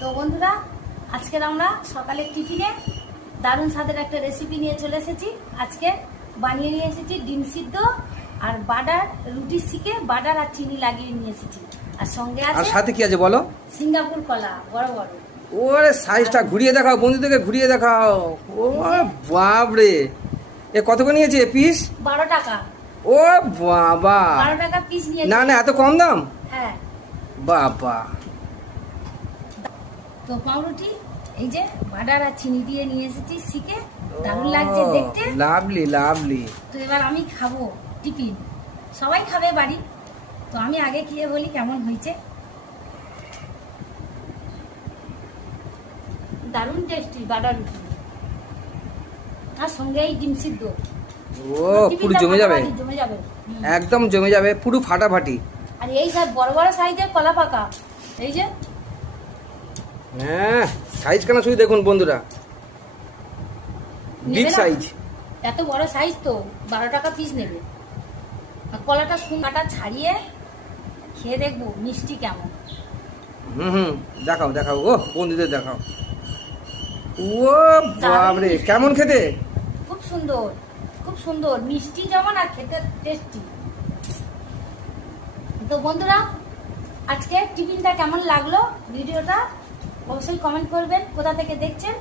তো বন্ধুরা, আজকের আমরা সকালের টিফিনে দারুণ স্বাদের একটা রেসিপি নিয়ে চলে এসেছি। আজকে বানিয়ে নিয়ে এসেছি ডিম সিদ্ধ আর বাটার, রুটি শিখে বাটার আর চিনি লাগিয়ে নিয়ে এসেছি। আর সঙ্গে আছে, আর সাথে কি আছে বলো? সিঙ্গাপুর কলা, বড় বড়। ওরে সাইজটা ঘুরিয়ে দেখাও, বন্ধুদেরকে ঘুরিয়ে দেখাও। ও বাপরে, এ কত করে নিয়েছে পিস? 12 টাকা। ও বাবা, 12 টাকা পিস নিয়ে। না না, এত কম দাম? হ্যাঁ। বাবা। তো পাউরুটি এই যে বাটার আর চিনি দিয়ে নিয়ে এসেছি শিখে, দারুণ লাগছে দেখতে। Lovely lovely. তো এবার আমি খাবো টিফিন, সবাই খাবে বাড়ি, তো আমি আগে খেয়ে বলি কেমন হয়েছে। দারুণ টেস্টি বাটার রুটি, আর সঙ্গে এই ডিম সিদ্ধ। ও পুরো জমে যাবে, জমে যাবে, একদম জমে যাবে, পুরো ফাটাফাটি। আর এই সব বড় বড় সাইজের কলা পাকা, এই যে। হ্যাঁ, সাইজ কেন শুধু দেখুন বন্ধুরা, বিগ সাইজ। এত বড় সাইজ তো 12 টাকা পিস নেবে। আর কলাটা কাটা ছাড়িয়ে খেয়ে দেখবো মিষ্টি কেমন। হুম, দেখাও দেখাও, ও বন্ধুদের দেখাও। ও বাপরে, কেমন খেতে? খুব সুন্দর, খুব সুন্দর, মিষ্টি যেমন আর খেতে টেস্টি। তো বন্ধুরা, আজকে টিফিনটা কেমন লাগলো, ভিডিওটা অবশ্যই কমেন্ট করবেন, কোথা থেকে দেখছেন।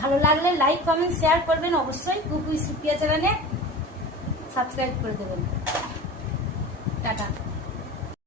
ভালো লাগলে লাইক কমেন্ট শেয়ার করবেন, অবশ্যই কুকুই সুপ্রিয়া চ্যানেলে সাবস্ক্রাইব করে দেবেন। টাটা।